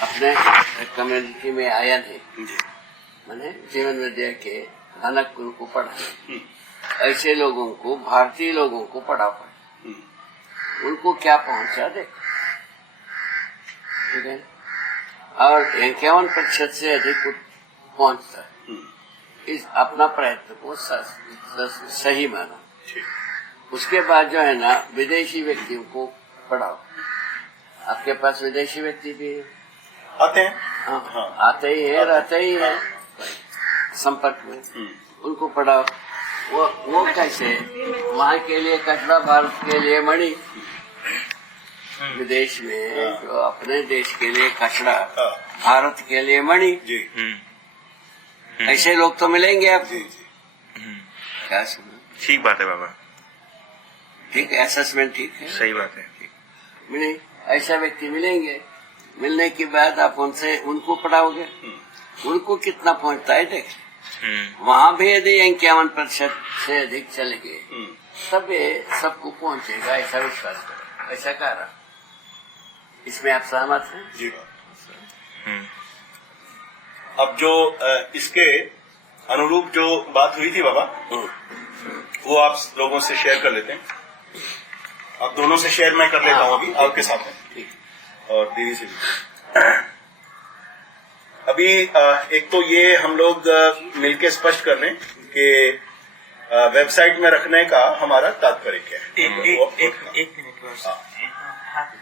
अपने कम्युनिटी में आया नहीं, मैंने जीवन विद्या के नानक गुरु को पढ़ा। ऐसे लोगों को, भारतीय लोगों को पढ़ा पड़ा, उनको क्या पहुंचा देखो, ठीक है। और 51% से अधिक पहुंचता है। इस अपना प्रयत्न को सही माना। उसके बाद जो है ना, विदेशी व्यक्तियों को पढ़ाओ। आपके पास विदेशी व्यक्ति भी आते हैं, हाँ, आते ही है, रहते ही है संपर्क में, उनको पढ़ाओ। वो कैसे, वहाँ के लिए कचरा, भारत के लिए मणि, विदेश में जो अपने देश के लिए कचरा, भारत के लिए मणि। ऐसे लोग तो मिलेंगे आपको। क्या सुना? ठीक बात है बाबा, ठीक है, असेसमेंट ठीक है, सही बात है। मिले ऐसा व्यक्ति मिलेंगे। मिलने के बाद आप उनको पढ़ाओगे, उनको कितना पहुंचता है देख। वहाँ भी यदि 51% से अधिक चले गए तब ये सबको पहुंचेगा, ऐसा विश्वास करो, ऐसा कह रहा। इसमें आप सहमत हैं? जी। अब जो इसके अनुरूप जो बात हुई थी बाबा, वो आप लोगों से शेयर कर लेते हैं। आप दोनों से शेयर मैं कर लेता हूँ अभी आपके सामने, और दीदी से भी। अभी एक तो ये हम लोग मिलके स्पष्ट कर लें कि वेबसाइट में रखने का हमारा तात्पर्य क्या है। एक मिनट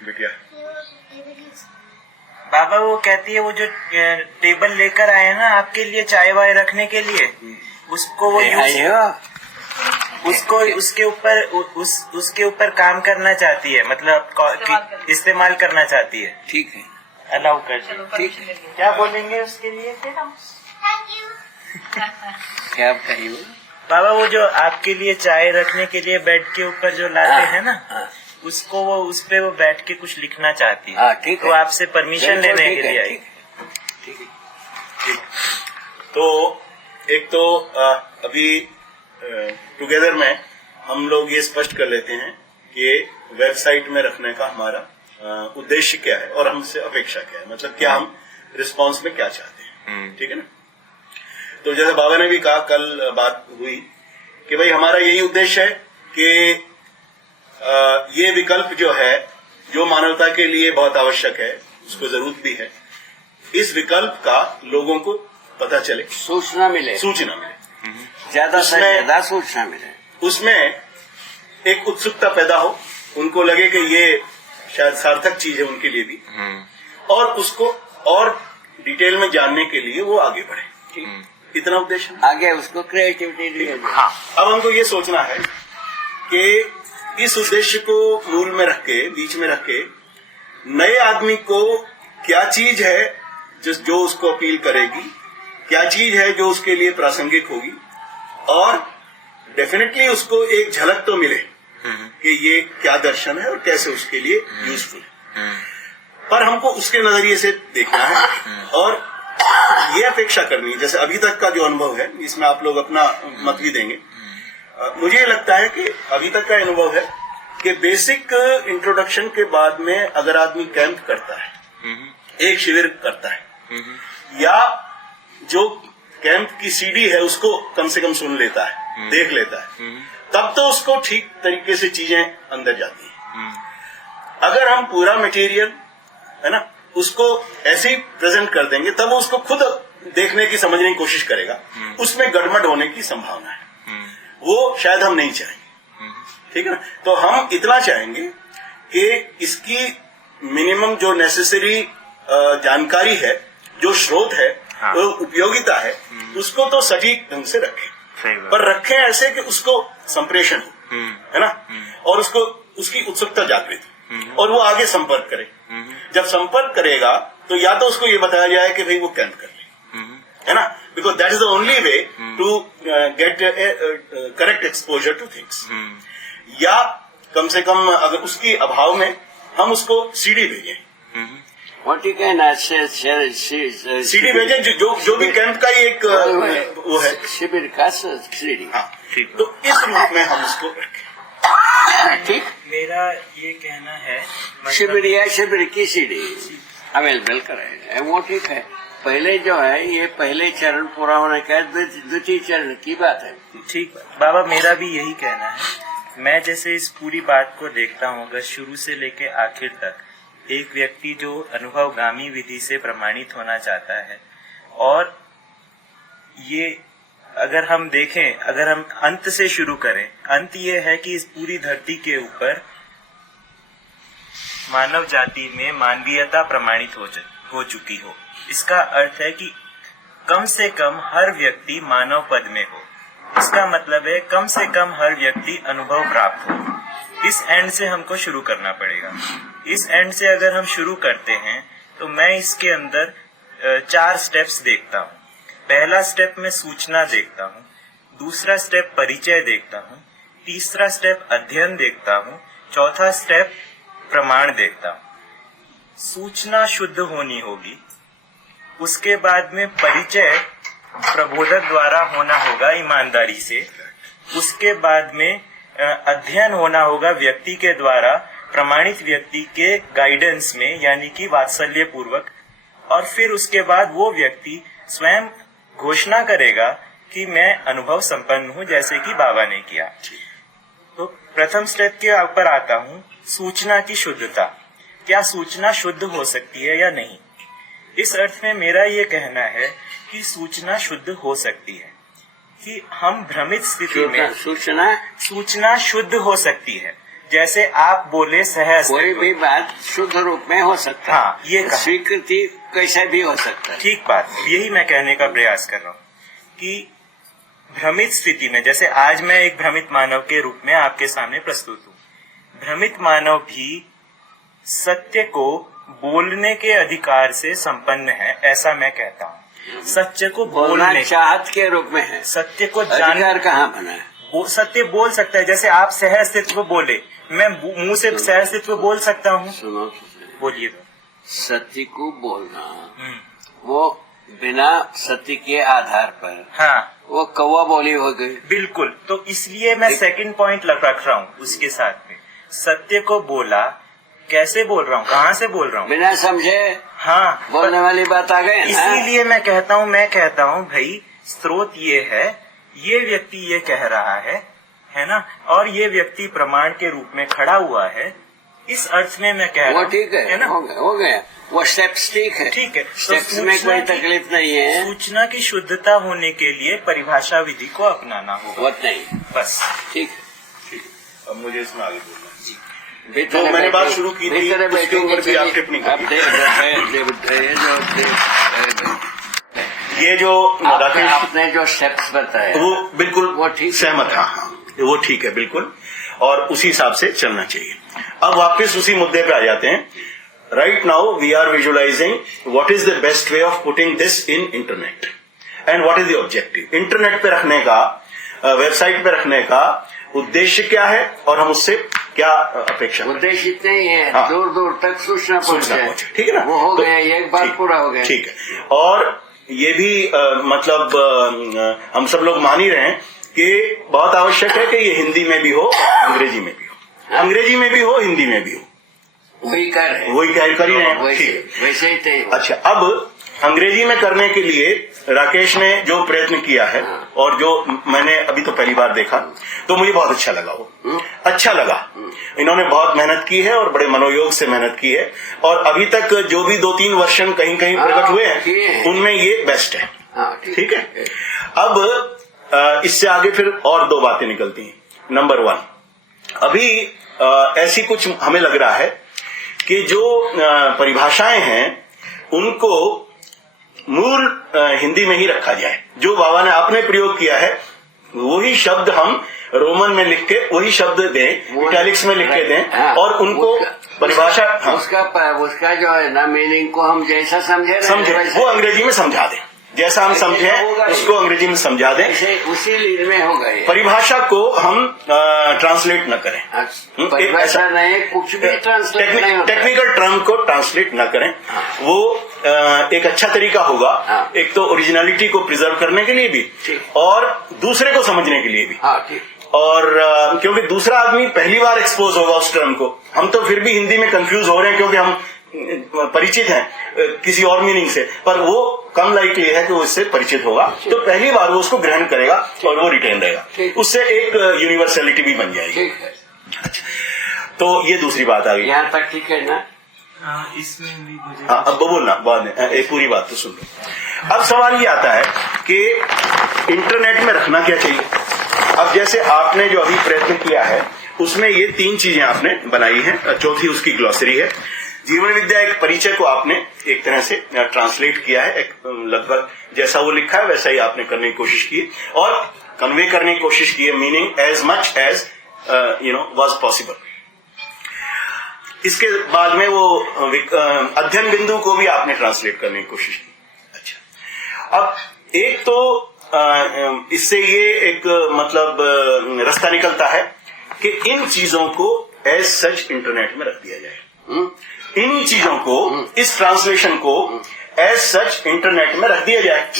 बिटिया बाबा, वो कहती है वो जो टेबल लेकर आए हैं ना आपके लिए चाय वाय रखने के लिए, उसको वो उसके ऊपर काम करना चाहती है, मतलब इस्तेमाल करना चाहती है। ठीक है, अलाउ कर दो। ठीक है। क्या बोलेंगे उसके लिए? क्या आप कहिए बाबा, वो जो आपके लिए चाय रखने के लिए बेड के ऊपर जो लाते हैं ना, उसको वो उस पे वो बैठ के कुछ लिखना चाहती है। ठीक है, तो आपसे परमिशन लेने के लिए आई। ठीक है। तो एक तो अभी टुगेदर में हम लोग ये स्पष्ट कर लेते हैं कि वेबसाइट में रखने का हमारा उद्देश्य क्या है और हमसे अपेक्षा क्या है, मतलब क्या हम रिस्पांस में क्या चाहते हैं। ठीक है ना। तो जैसे बाबा ने भी कहा, कल बात हुई कि भाई हमारा यही उद्देश्य है कि ये विकल्प जो है, जो मानवता के लिए बहुत आवश्यक है, उसको जरूरत भी है, इस विकल्प का लोगों को पता चले, सूचना मिले, ज्यादा से ज्यादा सूचना मिले, उसमें एक उत्सुकता पैदा हो, उनको लगे कि ये शायद सार्थक चीज है उनके लिए भी, और उसको और डिटेल में जानने के लिए वो आगे बढ़े। इतना उद्देश्य आगे उसको क्रिएटिविटी। हाँ, अब हमको ये सोचना है कि इस उद्देश्य को मूल में रख के, बीच में रख के, नए आदमी को क्या चीज है जो उसको अपील करेगी, क्या चीज है जो उसके लिए प्रासंगिक होगी, और डेफिनेटली उसको एक झलक तो मिले कि ये क्या दर्शन है और कैसे उसके लिए यूजफुल है। पर हमको उसके नजरिए से देखना है और ये अपेक्षा करनी है, जैसे अभी तक का जो अनुभव है, इसमें आप लोग अपना मत भी देंगे। मुझे लगता है कि अभी तक का अनुभव है कि बेसिक इंट्रोडक्शन के बाद में अगर आदमी कैंप करता है, एक शिविर करता है, या जो कैंप की सीडी है उसको कम से कम सुन लेता है, देख लेता है, तब तो उसको ठीक तरीके से चीजें अंदर जाती हैं। अगर हम पूरा मटेरियल है ना उसको ऐसे ही प्रेजेंट कर देंगे, तब वो उसको खुद देखने की, समझने की कोशिश करेगा, उसमें गड़बड़ होने की संभावना है। वो शायद हम नहीं चाहेंगे। ठीक है ना। तो हम इतना चाहेंगे कि इसकी मिनिमम जो नेसेसरी जानकारी है, जो स्रोत है, वो उपयोगिता है, उसको तो सटीक ढंग से रखें, पर रखें ऐसे कि उसको संप्रेषण हो, है ना, और उसको उसकी उत्सुकता जागृत हो और वो आगे संपर्क करे। जब संपर्क करेगा तो या तो उसको ये बताया जाए कि भाई वो कैंप कर ले, है ना, because that is the only way to get correct exposure to things, या कम से कम अगर उसकी अभाव में हम उसको सीडी भेजें, सीडी भेजें जो भी कैंप का ही एक वो है, शिविर का सीडी। हाँ, तो इस रूप में हम उसको रखें। ठीक, मेरा ये कहना है, शिविर या शिविर की सीडी, अवेलेबल कराएगा, वो ठीक है। पहले जो है ये पहले चरण पूरा होने का द्वितीय चरण की बात है। ठीक बाबा, मेरा भी यही कहना है। मैं जैसे इस पूरी बात को देखता हूँ, अगर शुरू से लेके आखिर तक एक व्यक्ति जो अनुभवगामी विधि से प्रमाणित होना चाहता है, और ये अगर हम देखें, अगर हम अंत से शुरू करें, अंत ये है कि इस पूरी धरती के ऊपर मानव जाति में मानवीयता प्रमाणित हो चुकी हो। इसका अर्थ है कि कम से कम हर व्यक्ति मानव पद में हो। इसका मतलब है कम से कम हर व्यक्ति अनुभव प्राप्त हो। इस एंड से हमको शुरू करना पड़ेगा। इस एंड से अगर हम शुरू करते हैं तो मैं इसके अंदर 4 स्टेप्स देखता हूँ। पहला स्टेप में सूचना देखता हूँ, दूसरा स्टेप परिचय देखता हूँ, तीसरा स्टेप अध्ययन देखता हूँ, चौथा स्टेप प्रमाण देखता हूँ। सूचना शुद्ध होनी होगी, उसके बाद में परिचय प्रबोधक द्वारा होना होगा ईमानदारी से, उसके बाद में अध्ययन होना होगा व्यक्ति के द्वारा प्रमाणित व्यक्ति के गाइडेंस में, यानी कि वात्सल्य पूर्वक, और फिर उसके बाद वो व्यक्ति स्वयं घोषणा करेगा कि मैं अनुभव संपन्न हूँ, जैसे कि बाबा ने किया। तो प्रथम स्टेप के ऊपर आता हूँ, सूचना की शुद्धता। क्या सूचना शुद्ध हो सकती है या नहीं? इस अर्थ में मेरा ये कहना है कि सूचना शुद्ध हो सकती है, कि हम भ्रमित स्थिति में सूचना शुद्ध हो सकती है। जैसे आप बोले सहज, कोई भी बात शुद्ध रूप में हो सकता है। हाँ, ये स्वीकृति कैसा भी हो सकता है। ठीक बात, यही मैं कहने का प्रयास कर रहा हूँ कि भ्रमित स्थिति में, जैसे आज मैं एक भ्रमित मानव के रूप में आपके सामने प्रस्तुत हूँ, भ्रमित मानव भी सत्य को बोलने के अधिकार से संपन्न है, ऐसा मैं कहता हूँ। सत्य को बोलने चाहत के रूप में है, सत्य को अधिकार कहाँ बना है? सत्य बोल सकता है। जैसे आप सह अस्तित्व बोले, मैं मुंह से सह अस्तित्व बोल सकता हूँ। सुनो, बोलिए। सत्य को बोलना वो बिना सत्य के आधार पर, हाँ, वो कौवा बोली हो गई। बिल्कुल। तो इसलिए मैं सेकंड पॉइंट रख रहा हूँ उसके साथ में, सत्य को बोला, कैसे बोल रहा हूँ, कहाँ से बोल रहा हूँ, बिना समझे। हाँ, बोलने वाली बात आ गई। इसीलिए मैं कहता हूँ भाई स्रोत ये है, ये व्यक्ति ये कह रहा है ना, और ये व्यक्ति प्रमाण के रूप में खड़ा हुआ है। इस अर्थ में मैं कह रहा हूँ, ठीक है ना, हो गया वो स्टेप्स, ठीक है, ठीक है। स्टेप्स में कोई तकलीफ नहीं है। सूचना की शुद्धता होने के लिए परिभाषा विधि को अपनाना होगा, वो नहीं, बस। ठीक है। अब मुझे इसमें आगे बोलना है। तो मैंने बात शुरू की थी, उसके ऊपर भी आप टिप्पणी ये जो आपने जो स्टेप्स बताए वो बिल्कुल वो ठीक, सहमत। हाँ, वो ठीक है बिल्कुल, और उसी हिसाब से चलना चाहिए। अब वापस उसी मुद्दे पे आ जाते हैं। Right now we are visualizing what is the best way of putting this in internet and what is the objective. Internet पे रखने का, वेबसाइट पे रखने का उद्देश्य क्या है और हम उससे क्या अपेक्षा। उद्देश्य इतने ही है, हाँ, दूर दूर तक सूचना पहुंचे, ठीक है ना, वो हो गया, एक बार पूरा हो गया। ठीक है। और ये भी मतलब हम सब लोग मान ही रहे हैं कि बहुत आवश्यक है कि ये हिंदी में भी हो, अंग्रेजी में भी हो, अंग्रेजी में भी हो, हिंदी में भी हो, वही कर रहे हैं, वही कर ही रहे हैं। वैसे ही तय। अच्छा, अब अंग्रेजी में करने के लिए राकेश ने जो प्रयत्न किया है और जो मैंने अभी तो पहली बार देखा, तो मुझे बहुत अच्छा लगा। वो अच्छा लगा, इन्होंने बहुत मेहनत की है और बड़े मनोयोग से मेहनत की है, और अभी तक जो भी 2-3 वर्षन कहीं कहीं प्रकट हुए हैं उनमें ये बेस्ट है। ठीक है। अब इससे आगे फिर और 2 बातें निकलती हैं। नंबर 1, अभी ऐसी कुछ हमें लग रहा है कि जो परिभाषाएं हैं उनको मूल हिंदी में ही रखा जाए। जो बाबा ने आपने प्रयोग किया है वही शब्द हम रोमन में लिख के वही शब्द दें, इटैलिक्स में लिख के दें, और उनको परिभाषा, हाँ, उसका जो है ना मीनिंग को हम जैसा समझे वो अंग्रेजी में समझा दें, जैसा हम समझे उसको अंग्रेजी में समझा दें, उसी लीड में होगा। परिभाषा को हम ट्रांसलेट न करें, परिभाषा नहीं, कुछ भी ट्रांसलेट नहीं होता, टेक्निकल टर्म को ट्रांसलेट न करें। वो एक अच्छा तरीका होगा, एक तो ओरिजिनलिटी को प्रिजर्व करने के लिए भी और दूसरे को समझने के लिए भी। और क्योंकि दूसरा आदमी पहली बार एक्सपोज होगा उस टर्म को, हम तो फिर भी हिंदी में कंफ्यूज हो रहे हैं क्योंकि हम परिचित हैं, किसी और मीनिंग से, पर वो कम लाइकली है कि वो इससे परिचित होगा, तो पहली बार वो उसको ग्रहण करेगा और वो रिटेन रहेगा, उससे एक यूनिवर्सलिटी भी बन जाएगी। ठीक है। अच्छा, तो ये दूसरी बात आ गई। यहाँ तक ठीक है ना? इसमें भी मुझे अब बोलना बाद में, एक पूरी बात तो सुन लो। अब सवाल ये आता है कि इंटरनेट में रखना क्या चाहिए। अब जैसे आपने जो अभी प्रयत्न किया है उसमें ये 3 चीजें आपने बनाई हैं, चौथी उसकी ग्लॉसरी है। जीवन विद्या एक परिचय को आपने एक तरह से ट्रांसलेट किया है, एक लगभग जैसा वो लिखा है वैसा ही आपने करने की कोशिश की और कन्वे करने की कोशिश की है, meaning as much as was possible. इसके बाद में वो अध्ययन बिंदु को भी आपने ट्रांसलेट करने की कोशिश की। अच्छा, अब एक तो इससे ये एक मतलब रास्ता निकलता है कि इन चीजों को एज सच इंटरनेट में रख दिया जाए। इन्हीं चीजों को, इस ट्रांसलेशन को एज सच इंटरनेट में रख दिया जाए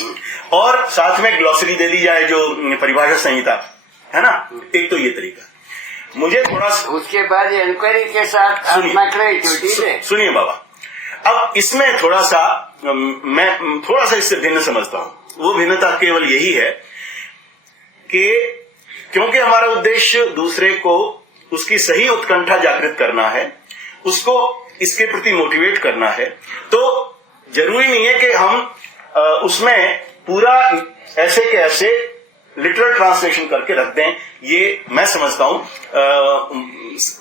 और साथ में ग्लॉसरी दे दी जाए, जो परिभाषा संहिता है ना। एक तो ये तरीका। मुझे थोड़ा उसके बाद इंक्वायरी के साथ अपना क्रिएटिविटी दे। सुनिए बाबा, अब इसमें थोड़ा सा मैं थोड़ा सा इससे भिन्न समझता हूं। वो भिन्नता केवल यही है कि क्योंकि हमारा उद्देश्य दूसरे को उसकी सही उत्कंठा जागृत करना है, उसको इसके प्रति मोटिवेट करना है, तो जरूरी नहीं है कि हम उसमें पूरा ऐसे के ऐसे लिटरल ट्रांसलेशन करके रख दें। ये मैं समझता हूं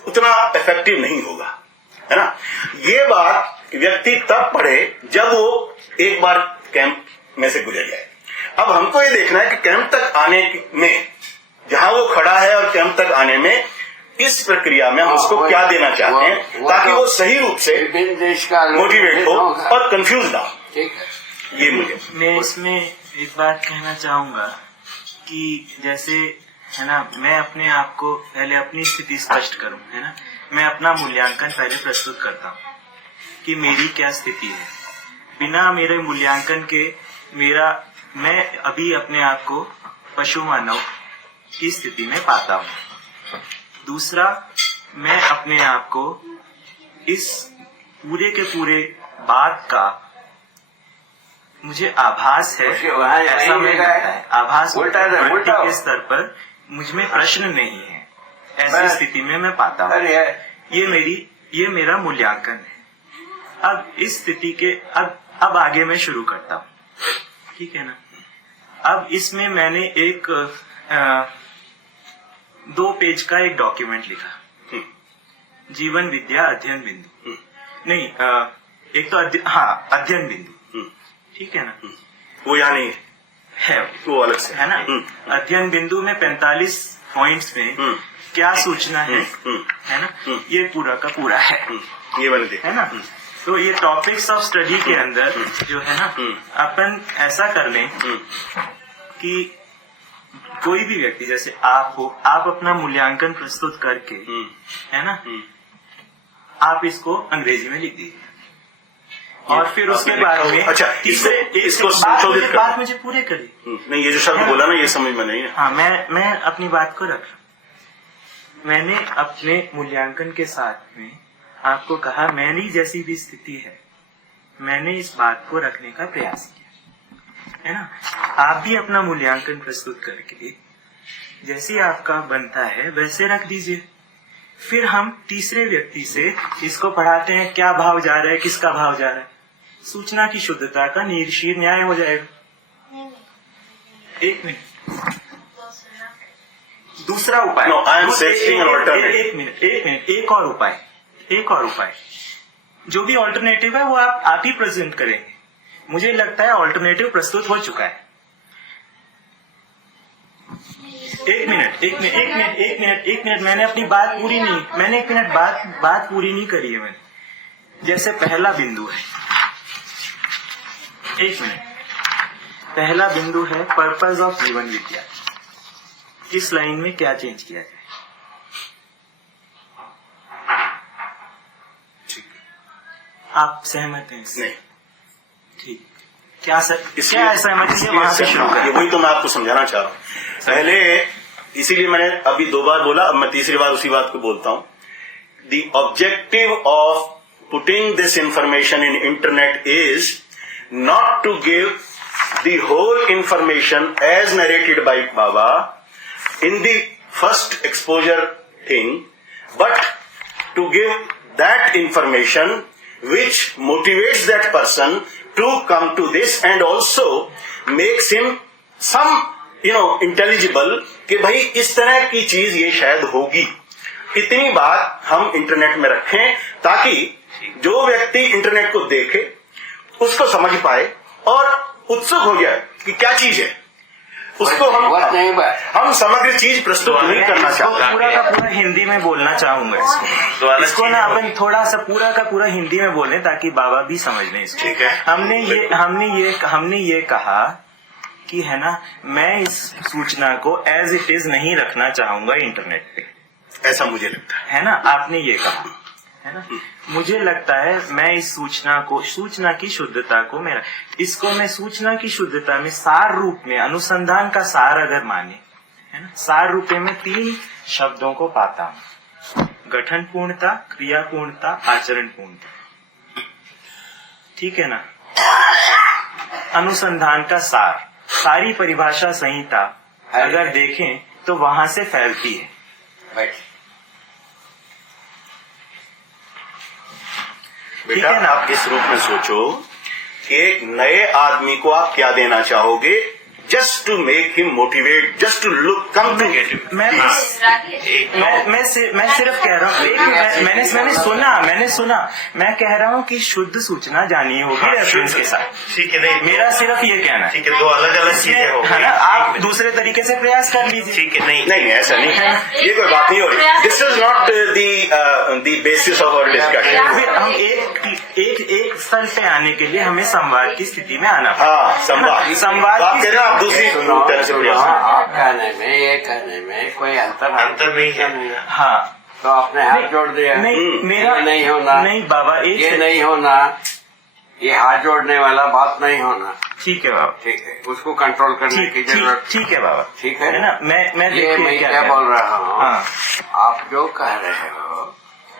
उतना इफेक्टिव नहीं होगा, है ना। ये बात व्यक्ति तब पढ़े जब वो एक बार कैंप में से गुजर जाए। अब हमको ये देखना है कि कैंप तक आने में, जहां वो खड़ा है और कैंप तक आने में, इस प्रक्रिया में हम उसको क्या देना चाहते हैं ताकि वो सही रूप से देश का मोटिवेट हो और कंफ्यूज ना हो। ठीक है। ये मुझे मैं इसमें एक बात कहना चाहूंगा कि जैसे है ना, मैं अपने आप को पहले अपनी स्थिति स्पष्ट करूं, है ना। मैं अपना मूल्यांकन पहले प्रस्तुत करता हूं कि मेरी क्या स्थिति है। बिना मेरे मूल्यांकन के मैं अभी अपने आप को पशु मानव की स्थिति में पाता हूं। दूसरा, मैं अपने आप को इस पूरे के पूरे बात का मुझे आभास है, ऐसा मैं आभास व्यक्ति के स्तर पर मुझ में प्रश्न नहीं है, ऐसी स्थिति में मैं पाता हूँ। ये मेरा मूल्यांकन है। अब इस स्थिति के अब आगे मैं शुरू करता हूँ, ठीक है ना। अब इसमें मैंने एक 2 पेज का एक डॉक्यूमेंट लिखा, जीवन विद्या अध्ययन बिंदु। नहीं, एक तो अध्ययन बिंदु, ठीक है ना। वो यहाँ नहीं है, वो अलग से है ना। अध्ययन बिंदु में 45 पॉइंट्स में क्या सूचना है ना, ये पूरा का पूरा है, ये बने है ना। तो ये टॉपिक्स ऑफ स्टडी के अंदर जो है ना, अपन ऐसा कर लें कि कोई भी व्यक्ति, जैसे आप हो, आप अपना मूल्यांकन प्रस्तुत करके, है ना, आप इसको अंग्रेजी में लिख दीजिए और फिर उसके बाद में अच्छा, इसको संशोधित बात मुझे पूरे करिए। नहीं, ये जो शब्द बोला ना, ये समझ में नहीं है। हाँ, मैं अपनी बात को रख, मैंने अपने मूल्यांकन के साथ में आपको कहा, मेरी जैसी भी स्थिति है, मैंने इस बात को रखने का प्रयास किया, है ना। आप भी अपना मूल्यांकन प्रस्तुत करके जैसे आपका बनता है वैसे रख दीजिए। फिर हम तीसरे व्यक्ति से इसको पढ़ाते हैं, क्या भाव जा रहा है, किसका भाव जा रहा है। सूचना की शुद्धता का निश्चित न्याय हो जाएगा। 1 मिनट, दूसरा उपाय। एक मिनट, एक और उपाय, जो भी ऑल्टरनेटिव है वो आप ही प्रेजेंट करेंगे। मुझे लगता है ऑल्टरनेटिव प्रस्तुत हो चुका है। एक मिनट, मैंने अपनी बात पूरी नहीं, मैंने 1 मिनट बात पूरी नहीं करी है मैंने। जैसे पहला बिंदु है, 1 मिनट, पहला बिंदु है पर्पस ऑफ जीवन विद्या। इस लाइन में क्या चेंज किया जाए? आप सहमत हैं इससे? नहीं। ठीक, क्या सहमति है, वहां से शुरू करें। वही तो मैं आपको समझाना चाह रहा हूँ। पहले इसीलिए मैंने अभी 2 बार बोला, अब मैं तीसरी बार उसी बात को बोलता हूँ। The objective of putting this information in internet is not to give the whole information as narrated by Baba in the first exposure thing, but to give that information which motivates that person to come to this and also makes him some intelligible कि भाई इस तरह की चीज ये शायद होगी। इतनी बात हम इंटरनेट में रखें ताकि जो व्यक्ति इंटरनेट को देखे उसको समझ पाए और उत्सुक हो जाए कि क्या चीज है, उसको हम समग्र चीज प्रस्तुत नहीं करना चाहते। पूरा का पूरा हिंदी में बोलना चाहूंगा इसको ना अपन थोड़ा सा पूरा का पूरा हिंदी में बोलें ताकि बाबा भी समझ लें इसको। ठीक है। हमने ये कहा कि है ना, मैं इस सूचना को एज इट इज नहीं रखना चाहूंगा इंटरनेट पे, ऐसा मुझे लगता है ना। आपने ये कहा है ना, मुझे लगता है मैं इस सूचना की शुद्धता को इसको मैं सूचना की शुद्धता में सार रूप में, अनुसंधान का सार अगर माने, है ना, सार रूप में 3 शब्दों को पाता हूं: गठन पूर्णता, क्रिया पूर्णता, आचरण पूर्णता। ठीक है ना। अनुसंधान का सार, सारी परिभाषा संहिता अगर देखें तो वहां से फैलती है। बेटा आप इस रूप में सोचो कि नए आदमी को आप क्या देना चाहोगे, just to make him motivate, just to look come to get him. मैं सिर्फ कह रहा हूँ, मैंने सुना, मैं कह रहा हूँ कि शुद्ध सूचना जानी होगी रेफरेंस के साथ। ठीक है, नहीं मेरा सिर्फ ये कहना है। ठीक है, 2 अलग-अलग चीजें हो है ना, आप दूसरे तरीके से प्रयास कर लीजिए। ठीक है, नहीं ऐसा नहीं है, ये कोई बात नहीं हो रही। This is not the basis of our discussion. हम एक स्तर पे आने के लिए हमें संवाद की स्थिति में आना। हाँ, संवाद आप कह रहे हो, आप दूसरी तरह से प्रयास आप कहने में कोई अंतर नहीं है। हाँ, तो आपने हाथ जोड़ दिया। नहीं, मेरा ये नहीं होना, नहीं बाबा, ये नहीं होना, ये हाथ जोड़ने वाला बात नहीं होना। ठीक है बाबा, ठीक है, उसको कंट्रोल करने की जरूरत। ठीक है बाबा, ठीक है ना। मैं ये क्या बोल रहा हूँ, हाँ। आप जो कह रहे हो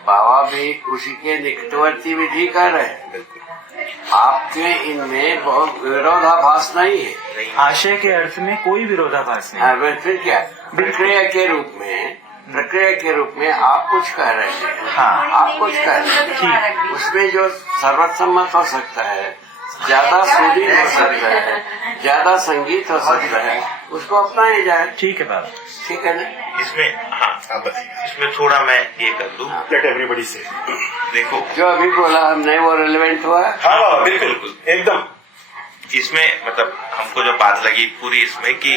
बाबा भी उसी के निकटवर्ती विधि कर रहे हैं। आपके इनमें बहुत विरोधाभास नहीं है। आशय के अर्थ में कोई विरोधाभास नहीं। फिर क्या, प्रक्रिया के रूप में आप कुछ कह रहे हैं। हाँ, आप कुछ कह रहे हैं, उसमें जो सर्वसम्मत हो सकता है, ज्यादा सुधीर हो सकता है, ज्यादा संगीत हो सकता है, उसको अपनाया जाए। ठीक है बाबा, ठीक है ना। इसमें हाँ, इसमें थोड़ा मैं ये कर दूं। लेट एवरीबॉडी से देखो, जो अभी बोला हमने वो रिलेवेंट हुआ। हाँ बिल्कुल एकदम। इसमें मतलब हमको जो बात लगी पूरी इसमें कि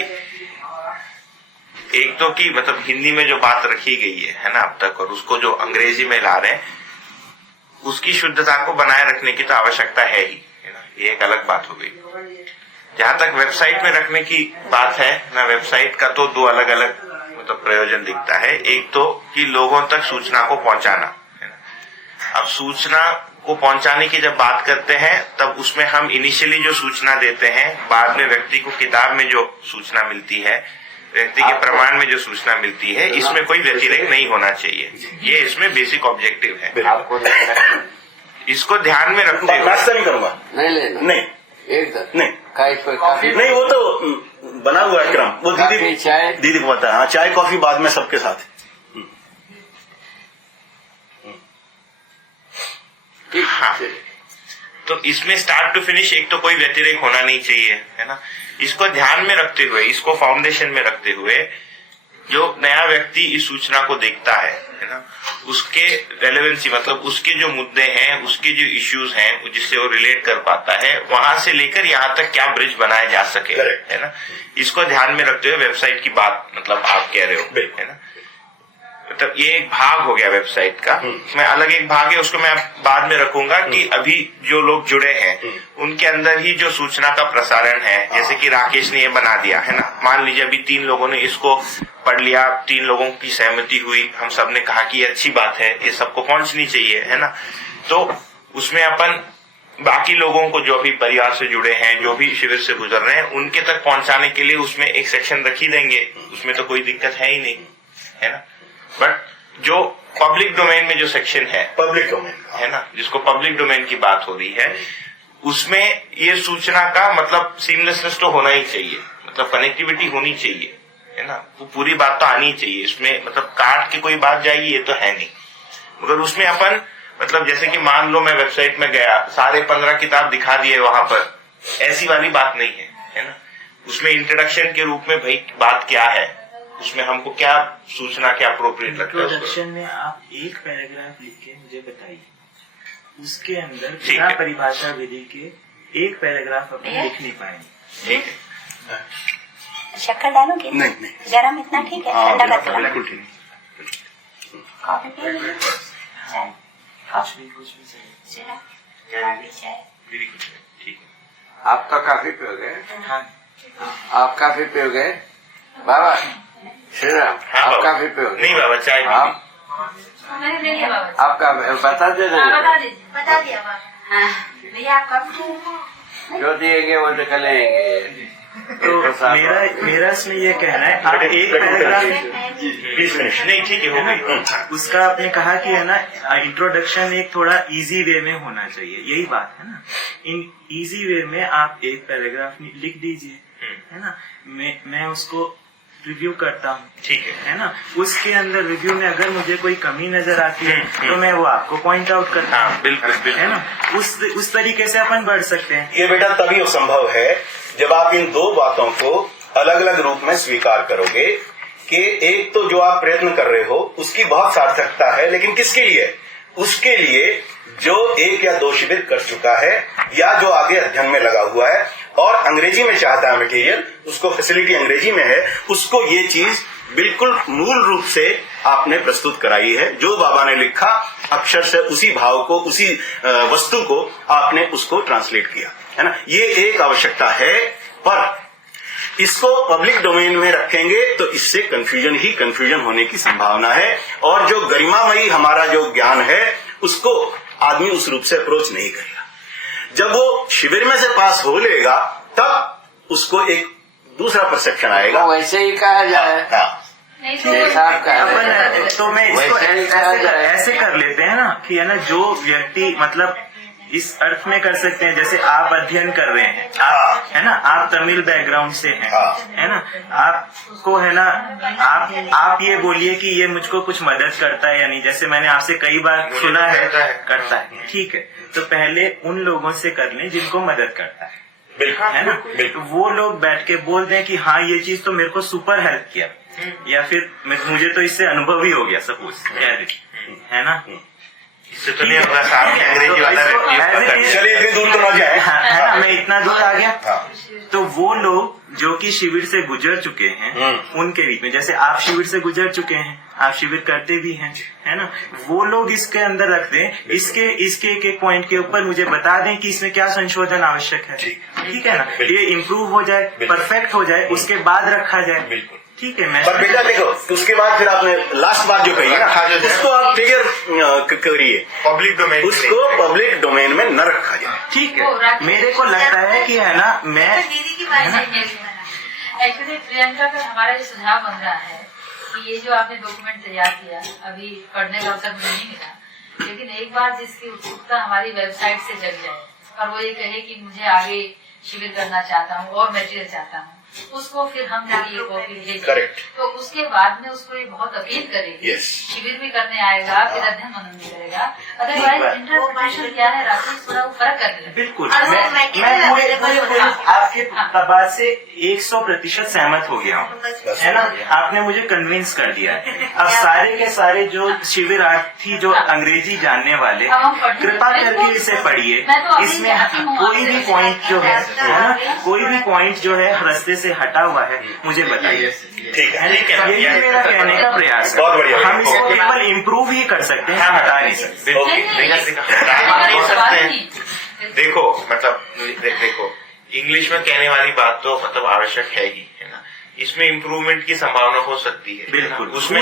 एक तो कि मतलब हिंदी में जो बात रखी गई है ना अब तक, और उसको जो अंग्रेजी में ला रहे हैं, उसकी शुद्धता को बनाए रखने की तो आवश्यकता है ही, है ना। ये एक अलग बात हो गई। जहां तक वेबसाइट में रखने की बात है ना, वेबसाइट का तो 2 अलग अलग मतलब प्रयोजन दिखता है। एक तो कि लोगों तक सूचना को पहुंचाना, है ना। अब सूचना को पहुंचाने की जब बात करते हैं तब उसमें हम इनिशियली जो सूचना देते हैं, बाद में व्यक्ति को किताब में जो सूचना मिलती है, व्यक्ति के प्रमाण में जो सूचना मिलती है, इसमें कोई व्यतिरेक नहीं होना चाहिए। ये इसमें बेसिक ऑब्जेक्टिव है। आपको इसको ध्यान में रखते हुए नहीं करूंगा, नहीं लेना, नहीं एकदम नहीं, काफी नहीं, वो तो बना हुआ है क्रम, वो दीदी को पता है। हाँ, चाय कॉफी बाद में सबके साथ। हाँ, तो इसमें स्टार्ट टू फिनिश एक तो कोई व्यतिरेक होना नहीं चाहिए, है ना। इसको ध्यान में रखते हुए, इसको फाउंडेशन में रखते हुए, जो नया व्यक्ति इस सूचना को देखता है ना, उसके रेलेवेंसी मतलब उसके जो मुद्दे हैं, उसके जो इश्यूज हैं जिससे वो रिलेट कर पाता है, वहां से लेकर यहाँ तक क्या ब्रिज बनाया जा सके, है ना। इसको ध्यान में रखते हुए वेबसाइट की बात मतलब आप कह रहे हो, है ना। मतलब ये एक भाग हो गया वेबसाइट का। मैं अलग एक भाग है, उसको मैं बाद में रखूंगा कि अभी जो लोग जुड़े हैं उनके अंदर ही जो सूचना का प्रसारण है, जैसे कि राकेश ने ये बना दिया, है ना। मान लीजिए अभी 3 लोगों ने इसको पढ़ लिया, 3 लोगों की सहमति हुई, हम सब ने कहा कि ये अच्छी बात है, ये सबको पहुंचनी चाहिए, है ना। तो उसमें अपन बाकी लोगों को जो भी परिवार से जुड़े हैं, जो भी शिविर से गुजर रहे हैं, उनके तक पहुंचाने के लिए उसमें एक सेक्शन रख ही देंगे, उसमें तो कोई दिक्कत है ही नहीं, है ना। बट जो पब्लिक डोमेन में जो सेक्शन है, पब्लिक डोमेन है ना, जिसको पब्लिक डोमेन की बात हो रही है, उसमें ये सूचना का मतलब सीमलेसनेस तो होना ही चाहिए, मतलब कनेक्टिविटी होनी चाहिए, है ना, वो पूरी बात तो आनी चाहिए इसमें, मतलब काट के कोई बात जाएगी ये तो है नहीं। मगर उसमें अपन मतलब जैसे कि मान लो मैं वेबसाइट में गया, सारे 15 किताब दिखा दिए वहां पर, ऐसी वाली बात नहीं है ना। उसमें इंट्रोडक्शन के रूप में भाई बात क्या है, उसमें हमको क्या सूचना क्या अप्रोप्रिएट लगता है। इंट्रोडक्शन में आप एक पैराग्राफ लिख के मुझे बताइए, उसके अंदर ठीक बिना है। परिभाषा विधि के एक पैराग्राफ अपन लिख नहीं पाएंगे। ठीक है, शक्कर डालोगे? नहीं। गरम इतना ठीक है, हाँ, ठंडा कर बिल्कुल ठीक। कॉफी पिएंगे? चाय? कुछ भी सही। चाय? कॉफी, चाय? ठीक है। आप तो काफी पियोगे, हाँ, आप काफी पियोगे बाबा श्री राम, हाँ आप बाबा। काफी पियोगे? नहीं बाबा, चाय पी आप नहीं है बाबा। आपका बता दे बता दिया बाबा। हाँ, भैया आप कब? जो दिएंगे वो निकल लेंगे। तो मेरा इसमें ये कहना है, आप एक पैराग्राफ नहीं, ठीक है, हो गई। उसका आपने कहा कि है ना, इंट्रोडक्शन एक थोड़ा इजी वे में होना चाहिए, यही बात है ना। इन इजी वे में आप एक पैराग्राफ लिख दीजिए, है ना, मैं उसको रिव्यू करता हूँ, ठीक है ना। उसके अंदर रिव्यू में अगर मुझे कोई कमी नजर आती है तो मैं वो आपको पॉइंट आउट करता हूँ, हाँ, बिल्कुल है ना। उस तरीके से अपन बढ़ सकते हैं। ये बेटा तभी संभव है जब आप इन दो बातों को अलग अलग रूप में स्वीकार करोगे कि एक तो जो आप प्रयत्न कर रहे हो उसकी बहुत सार्थकता है, लेकिन किसके लिए? उसके लिए जो 1 या 2 शिविर कर चुका है या जो आगे अध्ययन में लगा हुआ है और अंग्रेजी में चाहता है मटेरियल, उसको फैसिलिटी अंग्रेजी में है, उसको ये चीज बिल्कुल मूल रूप से आपने प्रस्तुत कराई है। जो बाबा ने लिखा अक्षर से उसी भाव को, उसी वस्तु को आपने उसको ट्रांसलेट किया, है ना। ये एक आवश्यकता है, पर इसको पब्लिक डोमेन में रखेंगे तो इससे कंफ्यूजन होने की संभावना है, और जो गरिमामयी हमारा जो ज्ञान है उसको आदमी उस रूप से अप्रोच नहीं करेगा। जब वो शिविर में से पास हो लेगा तब उसको एक दूसरा परसेप्शन आएगा। वैसे ही कहा जाए, हाँ, जैसा आप कह रहे हैं। अपन तो मैं इसको ऐसे कर लेते हैं ना कि है ना, जो व्यक्ति मतलब इस अर्थ में कर सकते हैं, जैसे आप अध्ययन कर रहे हैं, आप है ना, आप तमिल बैकग्राउंड से हैं, है ना, आपको है ना, आप ये बोलिए कि ये मुझको कुछ मदद करता है या नहीं। जैसे मैंने आपसे कई बार सुना है करता है, ठीक है, तो पहले उन लोगों से कर लें जिनको मदद करता है, है ना। तो वो लोग बैठ के बोल दें कि हाँ ये चीज तो मेरे को सुपर हेल्प किया, या फिर मुझे तो इससे अनुभव ही हो गया, सपोज कह दे, है ना। इससे तो नहीं होगा, सामने अंग्रेजी वाला चलिए इतनी दूर तो ना जाए, है ना, मैं इतना दूर आ गया। हाँ। तो वो लोग जो कि शिविर से गुजर चुके हैं उनके बीच में, जैसे आप शिविर से गुजर चुके हैं, आप शिविर करते भी हैं, है ना, वो लोग इसके अंदर रख दें, इसके एक पॉइंट के ऊपर मुझे बता दें कि इसमें क्या संशोधन आवश्यक है, ठीक है ना, ये इम्प्रूव हो जाए, परफेक्ट हो जाए, उसके बाद रखा जाए, बिल्कुल ठीक है। मैं पर बेटा देखो, उसके बाद फिर आपने लास्ट बात जो कही है ना, उसको आप क्लियर करिए, पब्लिक डोमेन, उसको पब्लिक डोमेन में न रखा जाए। ठीक है। मेरे को लगता है कि है ना, मैं दीदी की बात एक्चुअली प्रियंका का हमारा ये सुझाव बन रहा है कि ये जो आपने डॉक्यूमेंट तैयार किया, अभी पढ़ने का अवसर मुझे नहीं मिला, लेकिन एक बार जिसकी उत्सुकता हमारी वेबसाइट से जग जाए और वो ये कहे कि मुझे आगे शिविर करना चाहता हूँ और मटेरियल चाहता हूँ, उसको फिर हम जब ये कॉपी भेजें तो उसके बाद में उसको ये बहुत अपील करेगी, शिविर भी करने आएगा, फिर अध्ययन मनन भी करेगा। अदरवाइज इंटरप्रिटेशन क्या है राकेश, थोड़ा वो फर्क कर देगा। बिल्कुल, मैं पूरे आपके बात से 100% सहमत हो गया हूँ, है ना। आपने मुझे कन्विंस कर दिया है। अब सारे के सारे जो शिविरार्थी जो अंग्रेजी जानने वाले, कृपा करके इसे पढ़िए। इसमें कोई भी पॉइंट जो है ना, कोई भी पॉइंट जो है रास्ते से हटा हुआ है मुझे बताइए, ठीक है, यही मेरा कहने का प्रयास है। बहुत बढ़िया। हम इसको केवल इम्प्रूव ही कर सकते हैं, हटा नहीं सकते। देखो मतलब देखो, इंग्लिश में कहने वाली बात तो मतलब आवश्यक है ही, है ना। इसमें इम्प्रूवमेंट की संभावना हो सकती है, बिल्कुल, उसमें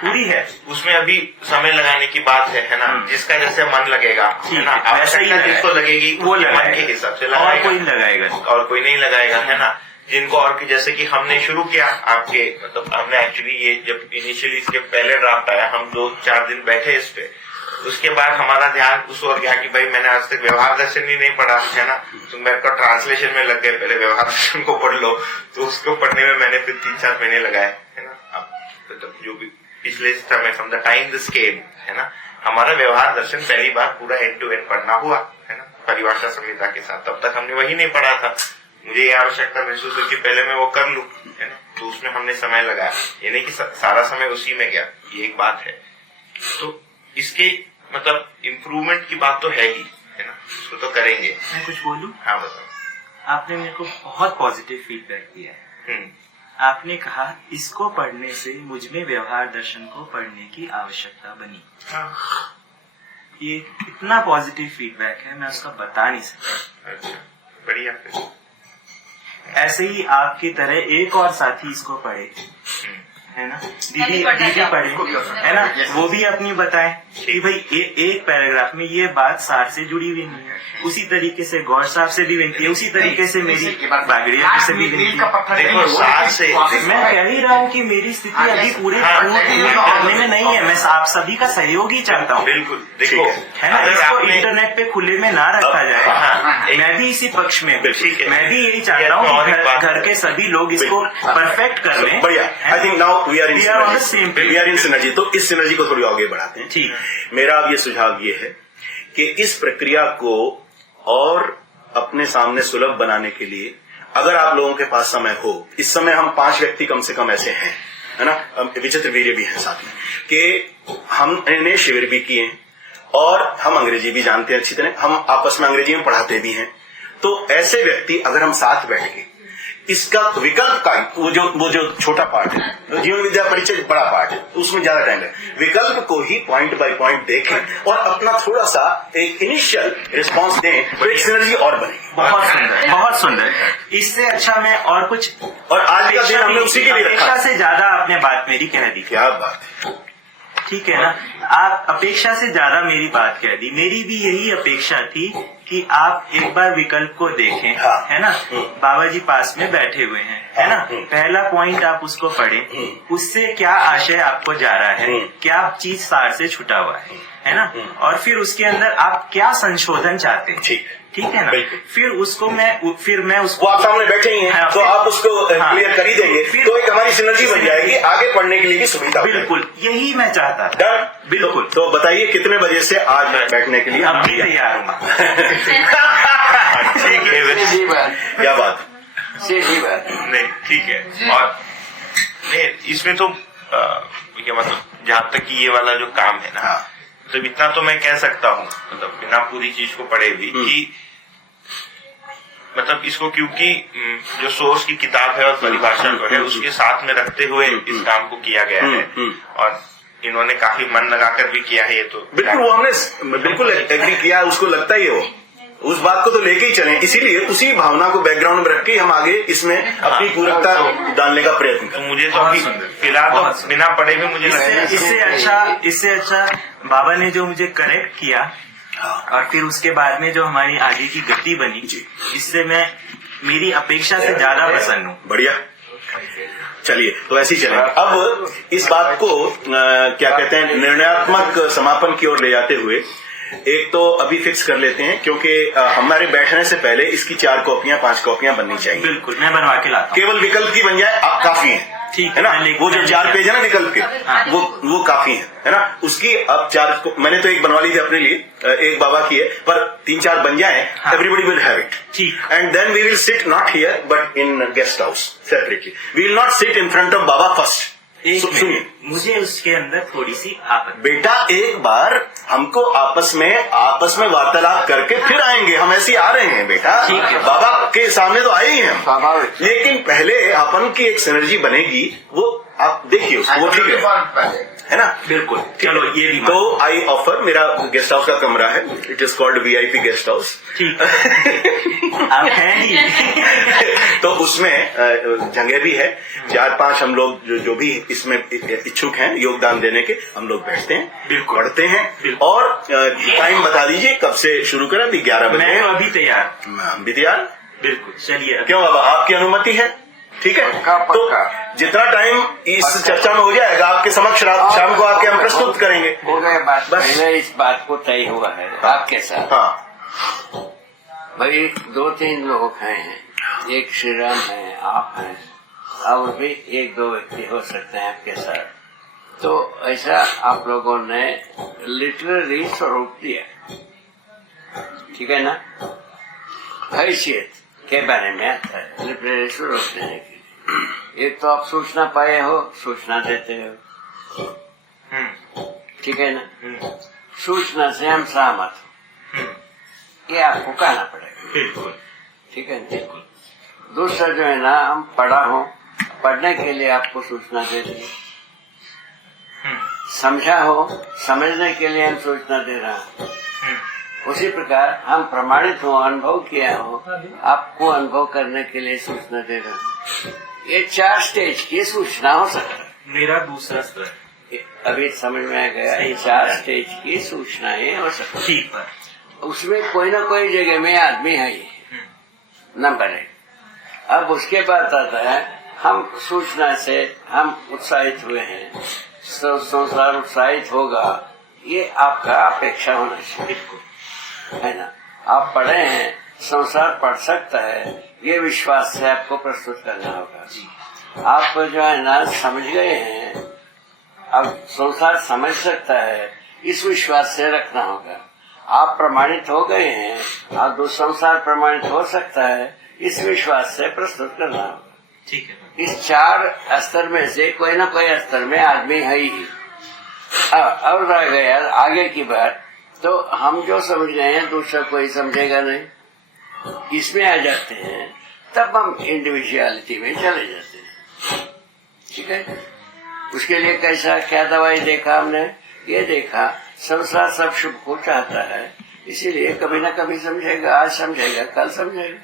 पूरी है। उसमें अभी समय लगाने की बात है ना, जिसका जैसे मन लगेगा, है ना, वैसे ही जिसको लगेगी वो मन के हिसाब से लगाएगा, और लगाएगा, कोई लगाएगा और कोई नहीं लगाएगा, है ना। जिनको और कि जैसे कि हमने शुरू किया आपके मतलब हमने एक्चुअली ये जब इनिशियली इसके पहले ड्राफ्ट आया हम 2-4 दिन बैठे इस पे, उसके बाद हमारा ध्यान उस ओर गया कि भाई मैंने आज तक व्यवहार दर्शन ही नहीं पढ़ा है ना, तो मेरे को ट्रांसलेशन में लग गए, पहले व्यवहार दर्शन को पढ़ लो, तो उसको पढ़ने में मैंने फिर 3-4 महीने लगाए है ना। अब मतलब जो भी पिछले समय from the time this came है ना, हमारा व्यवहार दर्शन पहली बार पूरा एंड टू एंड पढ़ना हुआ है ना, परिभाषा संहिता के साथ। तब तक हमने वही नहीं पढ़ा था, मुझे ये आवश्यकता महसूस हुई कि पहले मैं वो कर लूं है ना, तो उसमें हमने समय लगाया, ये नहीं कि सारा समय उसी में गया, ये एक बात है। तो इसके मतलब इम्प्रूवमेंट की बात तो है ही है ना, उसको तो करेंगे। मैं कुछ बोलूं? हाँ बताओ। आपने मेरे को बहुत पॉजिटिव फीडबैक दिया है। आपने कहा इसको पढ़ने से मुझ में व्यवहार दर्शन को पढ़ने की आवश्यकता बनी। हाँ। ये इतना पॉजिटिव फीडबैक है, मैं उसका बता नहीं सकता। अच्छा बढ़िया। फिर ऐसे ही आपकी तरह एक और साथी इसको पढ़े है ना, दीदी पढ़े है ना, वो भी अपनी बताएं कि भाई एक पैराग्राफ में ये बात सार से जुड़ी हुई नहीं है। उसी तरीके से गौर साहब से भी विनती है, उसी तरीके से मेरी बागड़िया से भी विनती है। देखो सार से मैं कह ही रहा हूँ कि मेरी स्थिति अभी पूरे करने में नहीं है, मैं आप सभी का सहयोग ही चाहता हूँ। बिल्कुल देखो है ना, इसको इंटरनेट पे खुले में ना रखा जाए। मैं भी इसी पक्ष में, मैं भी यही चाहता हूँ कि घर के सभी लोग इसको परफेक्ट कर लें। बढ़िया। I think now we are in synergy. तो इस सिनर्जी को थोड़ी आगे बढ़ाते हैं। ठीक। मेरा अब ये सुझाव ये है कि इस प्रक्रिया को और अपने सामने सुलभ बनाने के लिए अगर आप लोगों के पास समय हो, इस समय हम 5 व्यक्ति कम से कम ऐसे हैं है ना, विचित्र वीर्य भी है साथ में, कि हमने शिविर भी किए और हम अंग्रेजी भी जानते हैं अच्छी तरह, हम आपस में अंग्रेजी में पढ़ाते भी हैं। तो ऐसे व्यक्ति अगर हम साथ बैठ के इसका विकल्प का वो जो छोटा पार्ट है, जीवन विद्या परिचय बड़ा पार्ट है, उसमें ज्यादा टाइम है, विकल्प को ही पॉइंट बाय पॉइंट देखें और अपना थोड़ा सा एक इनिशियल रिस्पांस दें, तो एक सिनर्जी और बनेगी। बहुत सुंदर, बहुत सुंदर। इससे अच्छा मैं और कुछ, और आज का दिन हमने उसी के लिए रखा। अपेक्षा से ज्यादा आपने बात मेरी कह दी। क्या बात है, ठीक है ना, आप अपेक्षा से ज्यादा मेरी बात कह दी। मेरी भी यही अपेक्षा थी कि आप एक बार विकल्प को देखें। हाँ। है ना, बाबा जी पास में बैठे हुए हैं है ना, पहला पॉइंट आप उसको पढ़ें, उससे क्या आशय आपको जा रहा है, क्या चीज सार से छुटा हुआ है ना, और फिर उसके अंदर आप क्या संशोधन चाहते हैं। ठीक है ना, फिर उसको मैं उसको, वो आप सामने बैठे ही हैं, हाँ, तो आप उसको क्लियर कर ही देंगे, तो एक हमारी सिनर्जी बन जाएगी, आगे पढ़ने के लिए भी सुविधा। बिल्कुल यही मैं चाहता था। डन। बिल्कुल। तो बताइए कितने बजे से आज बैठने के लिए? अब भी तैयार हूँ। ठीक है, सीधी बात, क्या बात, सीधी बात। नहीं ठीक है। और नहीं इसमें तो क्या मतलब जहाँ तक कि ये वाला जो काम है ना, तो इतना तो मैं कह सकता हूँ मतलब बिना पूरी चीज को पढ़े भी कि मतलब इसको क्योंकि जो सोर्स की किताब है और परिभाषा को है उसके साथ में रखते हुए इस काम को किया गया है, और इन्होंने काफी मन लगाकर भी किया है। ये तो बिल्कुल वो हमने बिल्कुल एग्री किया, उसको लगता ही है वो उस बात को तो लेके ही चले, इसीलिए उसी भावना को बैकग्राउंड में रख के हम आगे इसमें अपनी पूरकता डालने का प्रयत्न करें। मुझे तो अभी फिलहाल तो बिना पढ़े भी मुझे इससे अच्छा बाबा ने जो मुझे करेक्ट किया और फिर उसके बाद में जो हमारी आगे की गति बनी, इससे मैं मेरी अपेक्षा से ज्यादा प्रसन्न हूँ। बढ़िया, चलिए तो ऐसे ही चलेंगे। अब इस बात को क्या कहते हैं निर्णयात्मक समापन की ओर ले जाते हुए एक तो अभी फिक्स कर लेते हैं, क्योंकि हमारे बैठने से पहले इसकी 4 कॉपियां 5 कॉपियां बननी चाहिए। बिल्कुल मैं बनवा के लाता हूं। केवल विकल्प की बन जाए आप काफी है, ठीक है ना, वो जो 4 पेज है ना विकल्प के, वो काफी है ना। उसकी अब 4 मैंने तो एक बनवा ली थी अपने लिए, एक बाबा की है, पर 3-4 बन जाए, एवरीबडी विल हैव इट। ठीक। And then we will sit not here but in guest house separately, we will not sit in front of बाबा फर्स्ट। सुनिए, मुझे उसके अंदर थोड़ी सी आपत्ति। बेटा एक बार हमको आपस में वार्तालाप करके फिर आएंगे, हम ऐसे आ रहे हैं बेटा, ठीक है। बाबा के सामने तो आए ही हैं, स्वाभाविक। लेकिन पहले अपन की एक सिनर्जी बनेगी, वो आप देखिए उसको, वो ठीक है ना। बिल्कुल, चलो ये भी तो आई ऑफर, मेरा गेस्ट हाउस का कमरा है, it is called VIP guest house. ठीक आप हैं ही। तो उसमें जगह भी है, 4-5 हम लोग जो भी इसमें इच्छुक हैं योगदान देने के, हम लोग बैठते हैं, पढ़ते हैं। और टाइम बता दीजिए कब से शुरू करें? अभी 11 बजे। मैं अभी तैयार। हम भी तैयार, बिल्कुल। चलिए क्यों बाबा, आपकी अनुमति है? ठीक है, पक्का, पक्का। तो जितना टाइम इस चर्चा में हो जाएगा आपके समक्ष शाम को आके हम प्रस्तुत करेंगे। हो गया बात, बस। पहले इस बात को तय हुआ है आपके साथ। हाँ, भाई 2-3 लोग हैं, एक श्री राम है, आप हैं, और भी 1-2 व्यक्ति हो सकते हैं आपके साथ। तो ऐसा आप लोगों ने लिटरेरी स्वरूप दिया, ठीक है ना? हैसियत के बारे में आता है लिटरेरी स्वरूप देने के लिए। एक तो आप सूचना पाए हो, सूचना देते हो, ठीक है ना? सूचना से हम सहमत हो, ये आपको कहना पड़ेगा, बिल्कुल, ठीक है ना? दूसरा जो है ना, हम पढ़ा हो, पढ़ने के लिए आपको सूचना दे दें, समझा हो, समझने के लिए हम सूचना दे रहा हूँ। उसी प्रकार हम प्रमाणित हो, अनुभव किया हो, आपको अनुभव करने के लिए सूचना दे रहा हूँ। ये 4 स्टेज की सूचना हो सकता है। मेरा दूसरा स्तर अभी समझ में आ गया, ये 4 स्टेज की सूचनाएं हो सकती है। ठीक है। उसमें कोई ना कोई जगह में आदमी है ही, नंबर 1। अब उसके बाद आता है, हम सूचना से हम उत्साहित हुए हैं, संसार उत्साहित होगा, ये आपका अपेक्षा होना चाहिए, है ना? आप पढ़े हैं, संसार पढ़ सकता है, ये विश्वास से आपको प्रस्तुत करना होगा। आप जो है ना समझ गए हैं, अब संसार समझ सकता है, इस विश्वास से रखना होगा। आप प्रमाणित हो गए हैं, अब दो संसार प्रमाणित हो सकता है, इस विश्वास से प्रस्तुत करना होगा। ठीक है। इस 4 स्तर में से कोई ना कोई स्तर में आदमी है ही। और रह गया आगे की बात, तो हम जो समझ गए हैं दूसरा कोई समझेगा नहीं, इसमें आ जाते हैं, तब हम इंडिविजुअलिटी में चले जाते हैं, ठीक है? उसके लिए कैसा क्या दवाई देखा हमने? ये देखा संसार सब शुभ को चाहता है, इसीलिए कभी ना कभी समझेगा, आज समझेगा, कल समझेगा।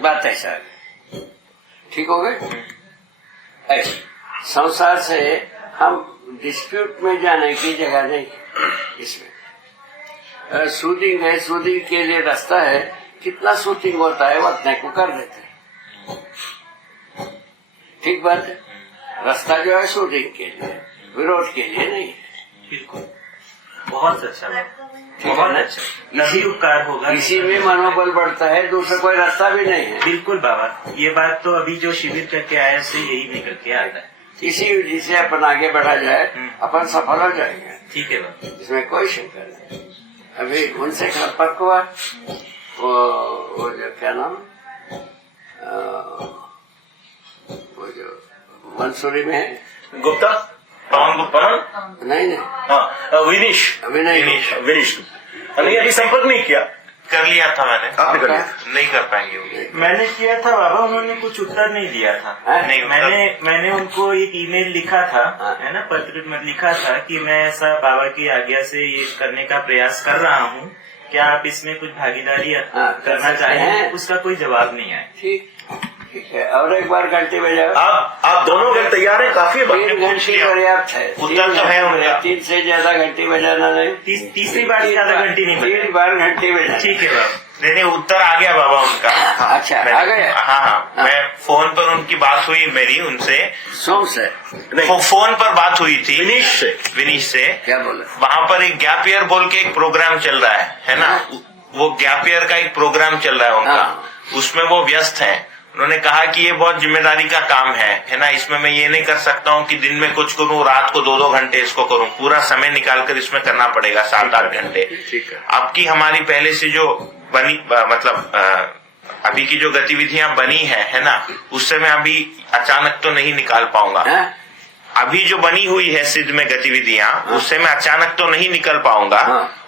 बात ऐसा है, ठीक हो गए? ऐसे संसार से हम डिस्प्यूट में जाने की जगह नहीं इसमें। सूदिंग है, सूदिंग के लिए रास्ता है, कितना सूदिंग होता है वो अपने को कर देते हैं, ठीक बात है? रास्ता जो है सूदिंग के लिए, विरोध के लिए नहीं है। बिल्कुल, बहुत अच्छा, ठीक है बहुत ना? अच्छा, तभी उपकार होगा। इसी में मनोबल बढ़ता है, दूसरा कोई रास्ता भी नहीं है। बिल्कुल बाबा, ये बात तो अभी जो शिविर करके आया उससे यही निकल के आता है। इसी विधि से अपन आगे बढ़ा जाए, अपन सफल हो जाएंगे, ठीक है बाबा। इसमें कोई शंका नहीं। अभी उनसे संपर्क हुआ, वो जो क्या नाम, वो जो मंसूरी में है, गुप्ता, पवन गुप्ता, नहीं, हाँ, विनीश, नहीं अभी संपर्क नहीं किया। कर लिया था मैंने, आपने कर लिया? नहीं कर पाएंगे वो। मैंने किया था बाबा, उन्होंने कुछ उत्तर नहीं दिया था। नहीं, मैंने उनको एक ईमेल लिखा था, हाँ। है ना, पत्र में लिखा था कि मैं ऐसा बाबा की आज्ञा से ये करने का प्रयास कर रहा हूँ, क्या आप इसमें कुछ भागीदारी करना चाहें? उसका कोई जवाब नहीं आया। ठीक है। और एक बार घंटी बजाओ। आप दोनों अगर तैयार हैं, काफी है। 3 घंटी पर्याप्त है, उत्तर तो है उनका। 3 से ज्यादा घंटी बजाना नहीं। तीसरी बार ज्यादा घंटी नहीं बजाई। 3 बार घंटी बजाना। ठीक है बाबा। नहीं, उत्तर आ गया बाबा उनका। अच्छा, आ गया? हाँ, मैं फोन पर उनकी बात हुई मेरी उनसे, सोम से फोन पर बात हुई थी विनीश से क्या बोला? वहाँ पर एक गैप ईयर बोल के एक प्रोग्राम चल रहा है ना? वो गैप ईयर का एक प्रोग्राम चल रहा है उनका, उसमें वो व्यस्त है। उन्होंने कहा कि ये बहुत जिम्मेदारी का काम है ना, इसमें मैं ये नहीं कर सकता हूँ कि दिन में कुछ करूँ, रात को 2-2 घंटे इसको करूँ, पूरा समय निकाल कर इसमें करना पड़ेगा 7-8 घंटे। ठीक है। आपकी हमारी पहले से जो बनी मतलब अभी की जो गतिविधियां बनी है ना, उससे मैं अभी अचानक तो नहीं निकाल पाऊंगा। अभी जो बनी हुई है सिद्ध में गतिविधियां, उससे मैं अचानक तो नहीं निकल पाऊंगा।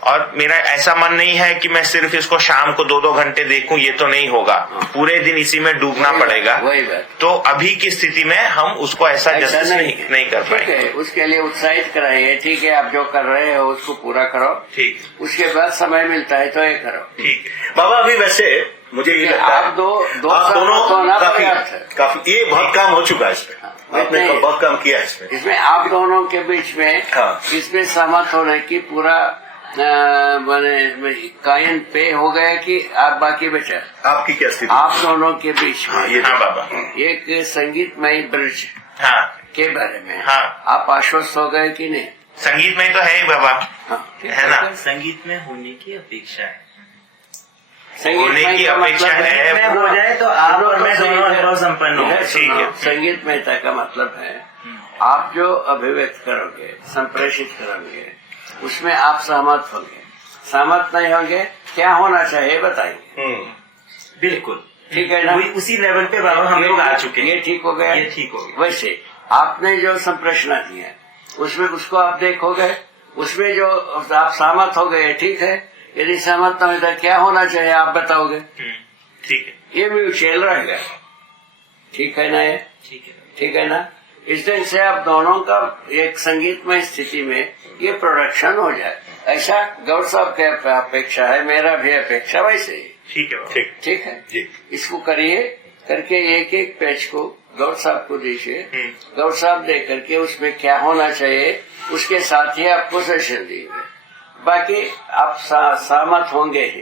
और मेरा ऐसा मन नहीं है कि मैं सिर्फ इसको शाम को 2-2 घंटे देखूं, ये तो नहीं होगा, पूरे दिन इसी में डूबना पड़ेगा। वही बात। तो अभी की स्थिति में हम उसको ऐसा जस्टिस नहीं कर पाएंगे। ठीक है, उसके लिए उत्साहित कराइए। ठीक है, आप जो कर रहे हो उसको पूरा करो। ठीक, उसके बाद समय मिलता है तो ये करो। ठीक। बाबा अभी वैसे मुझे ये लगता है आप दो आप दोनों तो ना काफी ये बहुत काम हो चुका है इसमें, आपने बहुत काम किया है इसमें। आप दोनों के बीच में हाँ। इसमें सहमत होने की पूरा मैंने कायन पे हो गया कि आप बाकी बचा? आपकी क्या स्थिति? आप दोनों के बीच हाँ, में ये हाँ बाबा। एक संगीतमय ब्रिज हाँ के बारे में हाँ। आप आश्वस्त हो गए कि नहीं? संगीत में तो है ही बाबा, हाँ, है ना? संगीत में होने की अपेक्षा है। संगीतमय होने की का अपेक्षा मतलब है। में हो जाए तो आप और मैं दोनों अनुभव संपन्न हो। ठीक है। संगीतमयता का मतलब है आप जो अभिव्यक्त करोगे, संप्रेषित करोगे, उसमें आप सहमत होंगे। सहमत नहीं होंगे, क्या होना चाहिए बताएंगे। बिल्कुल ठीक है ना? उसी लेवल पे बाबा हम लोग आ चुके हैं। ये ठीक हो गया। ये ठीक हो गया। वैसे आपने जो संप्रेषणा दी है उसमें उसको आप देखोगे, उसमें जो आप सहमत हो गए, ठीक है। यदि सहमत न हो तो क्या होना चाहिए आप बताओगे। ठीक है। ये म्यूचुअल रहेगा। ठीक है ना? ये ठीक है। ठीक है ना? इस ढंग से आप दोनों का एक संगीतमय स्थिति में ये प्रोडक्शन हो जाए, ऐसा गौर साहब की अपेक्षा है, मेरा भी अपेक्षा वैसे ही। ठीक है बाबा। ठीक ठीक है जी। इसको करिए, करके एक एक पेज को गौर साहब को दीजिए। गौर साहब दे करके उसमें क्या होना चाहिए उसके साथ ही आपको सेशन दीजिए। बाकी आप सहमत होंगे ही।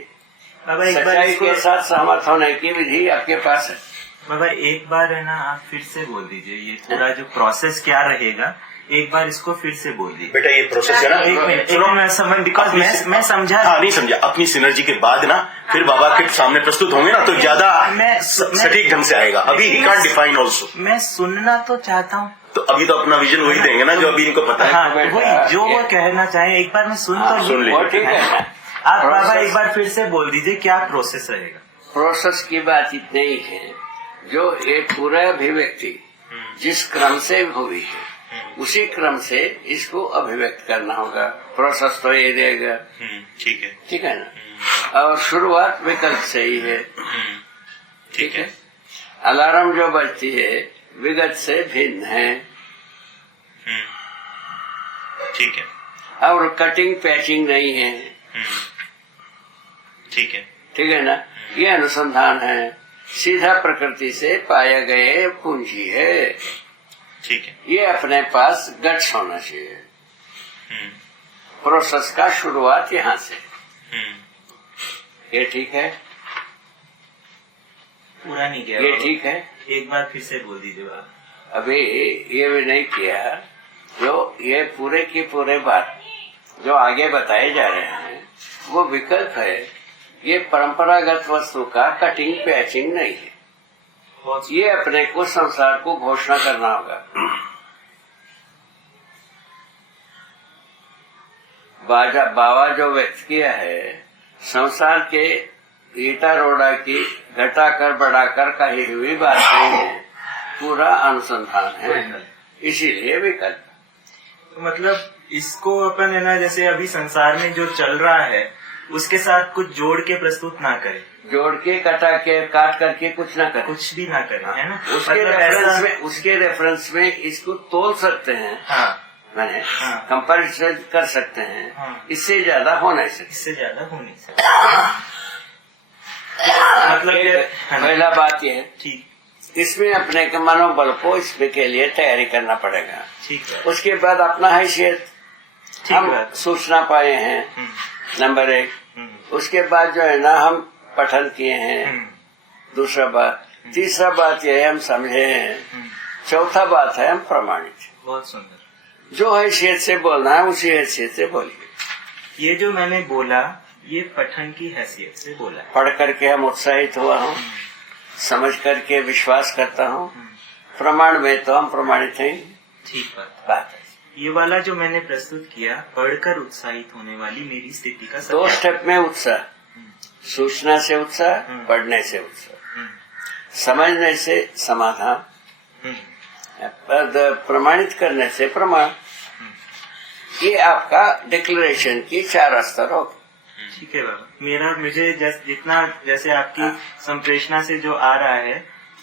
बाबा एक बार सच्चाई इसको के साथ सहमत होने की विधि आपके पास है। बाबा एक बार है ना, आप फिर से बोल दीजिए ये पूरा जो प्रोसेस क्या रहेगा, एक बार इसको फिर से बोल दीजिए। बेटा ये प्रोसेस है ना, एक मिनट मैं समझ, बिकॉज मैं समझा। हाँ नहीं समझा। अपनी सिनर्जी के बाद ना फिर बाबा के सामने प्रस्तुत होंगे ना तो ज्यादा सटीक ढंग से आएगा। अभी ही कांट डिफाइन ऑल्सो। मैं सुनना तो चाहता हूँ, तो अभी तो अपना विजन वही देंगे ना जो अभी इनको पता है। हाँ वही जो वो कहना चाहे, एक बार मैं सुन तो सुन लूँ। वो ठीक है ना? आप बाबा एक बार फिर से बोल दीजिए क्या प्रोसेस रहेगा। प्रोसेस की बात इतनी ही है, जो एक पूरा अभिव्यक्ति जिस क्रम से हुई है उसी क्रम से इसको अभिव्यक्त करना होगा। प्रोसेस तो ये रहेगा। ठीक है। ठीक है ना? और शुरुआत विकल्प से ही है। ठीक है। अलार्म जो बजती है विगत से भिन्न है। ठीक है। और कटिंग पैचिंग नहीं है। ठीक है। ठीक है ना? ये अनुसंधान है, सीधा प्रकृति से पाया गए पूंजी है। ठीक है। ये अपने पास गट्स होना चाहिए। प्रोसेस का शुरुआत यहाँ से। ये ठीक है? पूरा नहीं किया ये बाबा। ठीक है? एक बार फिर से बोल दीजिए बाबा। अभी ये भी नहीं किया। जो ये पूरे की पूरे बात जो आगे बताए जा रहे हैं वो विकल्प है। ये परंपरागत वस्तु का कटिंग पैचिंग नहीं है। ये अपने को संसार को घोषणा करना होगा। बाबा जो व्यक्त किया है संसार के ईटा रोड़ा की घटाकर बढ़ाकर कही हुई बात नहीं है, पूरा अनुसंधान है, इसीलिए विकल्प। तो मतलब इसको अपन है ना, जैसे अभी संसार में जो चल रहा है उसके साथ कुछ जोड़ के प्रस्तुत ना करें, जोड़ के कटा के काट करके कुछ ना करें, कुछ भी ना करें, है ना? उसके रेफरेंस में इसको तोल सकते हैं। हाँ मैंने हाँ। कंपैरिजन कर सकते हैं। हाँ। इससे ज्यादा हो नहीं सकता। इससे ज्यादा हो नहीं सकता। मतलब पहला बात यह है, ठीक इसमें अपने के मनोबल को इसमें के लिए तैयारी करना पड़ेगा। ठीक है। उसके बाद अपना हैसियत ठीक हम बात। सूचना पाए हैं, नंबर 1। उसके बाद जो है ना हम पठन किए हैं, दूसरा बात। तीसरा बात यह है हम समझे हैं। चौथा बात है हम प्रमाणित हैं। बहुत सुंदर। जो हैसियत से बोलना है उसी हैसियत से बोलिए। ये जो मैंने बोला ये पठन की हैसियत से बोला है। पढ़ करके हम उत्साहित हुआ हूँ, समझ करके विश्वास करता हूँ, प्रमाण में तो हम प्रमाणित हैं। ठीक बात है। ये वाला जो मैंने प्रस्तुत किया, पढ़कर उत्साहित होने वाली मेरी स्थिति का 2 स्टेप में उत्साह, सूचना से उत्साह, पढ़ने से उत्साह, समझने से समाधान, प्रमाणित करने से प्रमाण। ये आपका डिक्लेरेशन की 4 स्तर होगा। ठीक है बाबा। मुझे जितना जैसे आपकी संप्रेषणा से जो आ रहा है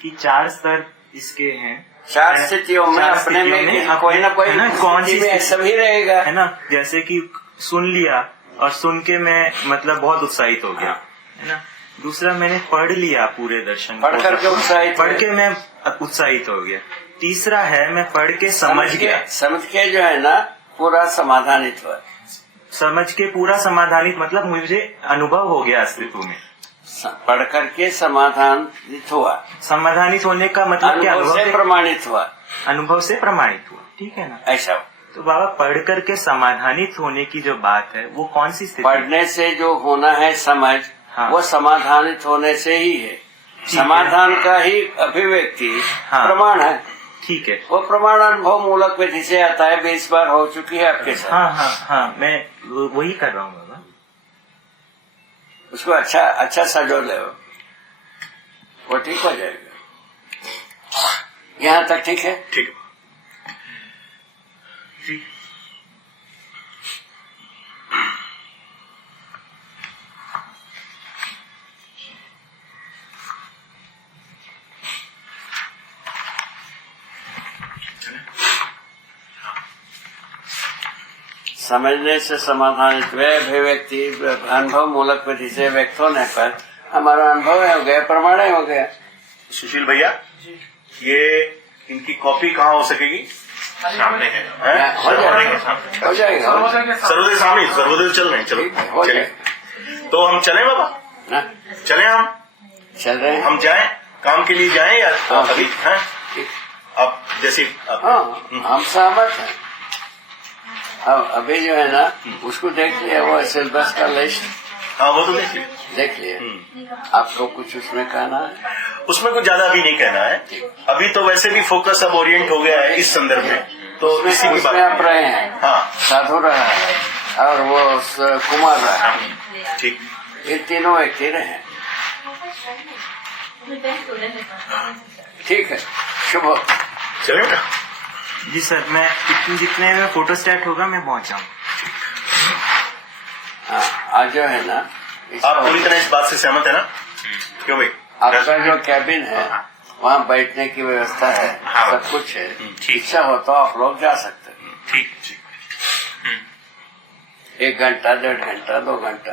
कि 4 स्तर इसके हैं, 4 स्थितियों में अपने में कोई ना कोई कौन सी सभी रहेगा, है ना? जैसे कि सुन लिया और सुन के मैं मतलब बहुत उत्साहित हो गया, है ना? दूसरा मैंने पढ़ लिया पूरे दर्शन, पढ़ करके उत्साहित, पढ़ के मैं उत्साहित हो गया। तीसरा है मैं पढ़ के समझ गया, समझ के जो है ना पूरा समाधानित हुआ। समझ के पूरा समाधानित मतलब मुझे अनुभव हो गया अस्तित्व में। पढ़ करके समाधानित हुआ, समाधानित होने का मतलब क्या? अनुभव से प्रमाणित हुआ, अनुभव से प्रमाणित हुआ, ठीक है ना? ऐसा। तो बाबा पढ़ करके समाधानित होने की जो बात है वो कौन सी स्थिति? पढ़ने से जो होना है समझ, हाँ। वो समाधानित होने से ही है। समाधान का ही अभिव्यक्ति हाँ। प्रमाण है। ठीक है। वो प्रमाण अनुभव मूलक विधि से आता है, 20 बार हो चुकी है आपके साथ। हाँ हाँ हाँ, मैं वही कर रहा हूँ बाबा। उसको अच्छा सजो ले, वो ठीक हो जाएगा। यहाँ तक ठीक है? ठीक है। समझने से समाधानित वे अभिव्यक्ति अनुभव मूलक विधि से व्यक्त होने पर हमारा अनुभव हो गया, प्रमाण हो गया। सुशील भैया, ये इनकी कॉपी कहाँ हो सकेगी? सामने है। हो जाएगा। सर्वोदय सामने, सर्वोदय चल रहे हैं। चलो हो चलिए, तो हम चले बाबा, ना? चले हम चल रहे हैं। हम जाएं, काम के लिए जाएं या हाँ। अभी हैं? ठीक। आप जैसे आप, हाँ, हम सहमत हैं। अब अभी जो है ना, उसको देख लिया, वो सिलेबस का लिस्ट हाँ वो तो देख लिया। आपको कुछ उसमें कहना है? उसमें कुछ ज्यादा अभी नहीं कहना है। अभी तो वैसे भी फोकस अब ओरिएंट हो गया है इस संदर्भ में, तो इसी की बात उसमें आप रहे हैं। हाँ साधु रहा है और वो कुमार रहा है, ठीक। ये तीनों व्यक्ति रहे हैं। ठीक है, शुभ हो। चले बेटा। जी सर, मैं जितने में फोटो स्टार्ट होगा मैं पहुंच जाऊँ। हाँ, आज जो है ना, आप पूरी तरह इस बात से सहमत है ना? क्यों भाई? आपका जो कैबिन है वहाँ बैठने की व्यवस्था है, हाँ। सब कुछ है। ठीक। इच्छा हो तो आप लोग जा सकते हैं। ठीक। 1 घंटा, 1.5 घंटा, 2 घंटा,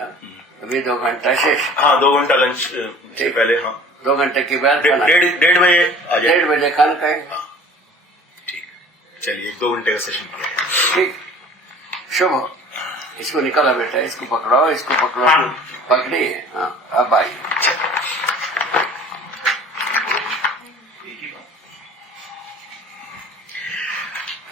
अभी 2 घंटा शेष। हाँ 2 घंटा लंच से पहले। हाँ 2 घंटे के बाद 1:30 बजे आ जाए। 1:30 बजे खाना खाएंगे। ठीक, चलिए 2 घंटे का सेशन किया है। ठीक, शुभ हो। इसको निकाला बेटा, इसको पकड़ो, इसको पकड़ो। हाँ। पकड़िए। हाँ, अब आइए।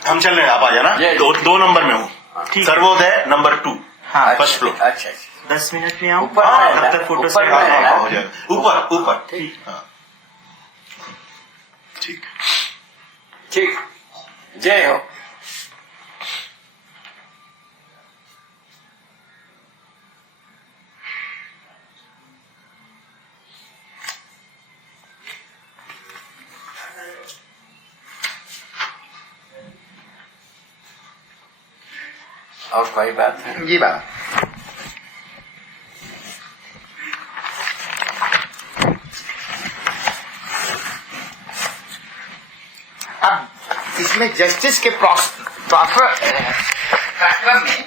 हम चल रहे हैं, आप आ जाना। जी। 2 नंबर में हूँ, ठीक। सर्वोदय नंबर 2, हाँ, फर्स्ट फ्लोर। अच्छा, 10 मिनट में आऊँ। ऊपर हाँ, है ना? तब तक फोटो ऊपर स्टार्ट में है ना? हो जाएगा। ऊपर ठीक। हाँ ठीक। ठीक, जय हो। और कोई बात है? जी बाबा। अब इसमें जस्टिस के प्रॉपर में